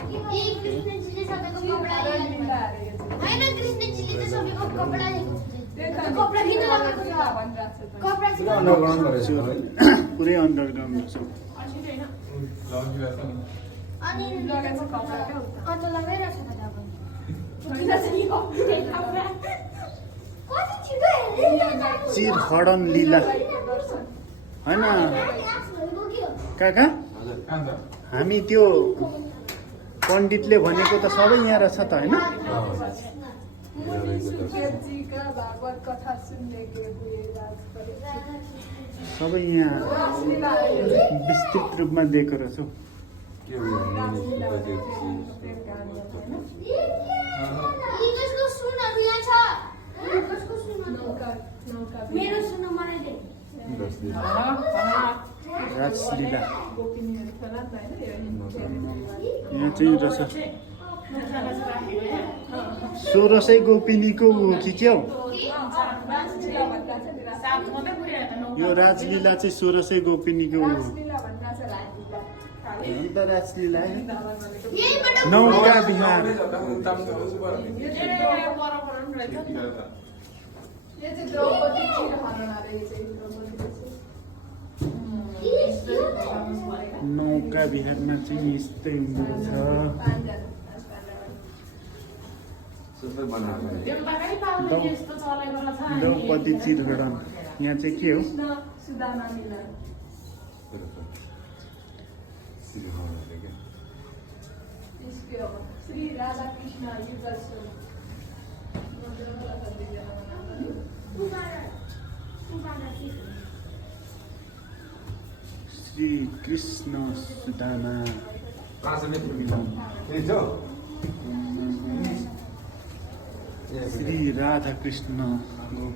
कृष्णजीले सबैको कपडा हैन कृष्णजीले त सबैको कपडा ल्याएको कपडा किन लगाएको छ कपडा किन अन्डरग्राउन्ड गरेछ पुरै अन्डरग्राउन्ड छ अनि लगाएको कपडा के हो अन्त लगाइराछ त अब कति छिटो हेर्दै चिर खडन लीला हैन काका हामी त्यो पण्डितले भनेको त सबै यहाँ रहेछ त हैन सबै यहाँ विस्तृत रूपमा दिएको रहेछ कसको सुनहरु यहाँ छ कसको सुनहरु मेरो सुन मलाई दे राजलीला यहाँ चाहिँ रहेछ 1600 गोपिनीको कि क्या हो यो राजलीला चाहिँ 1600 गोपिनीको अन्त राजलीला नौका बिहार नौका बिहारमा चाहिँ यस्तै हुँदो रहेछ द्रौपदी चिरहरण यहाँ चाहिँ के हो श्री राधा कृष्ण श्री कृष्ण सुदामा श्री राधा कृष्ण गो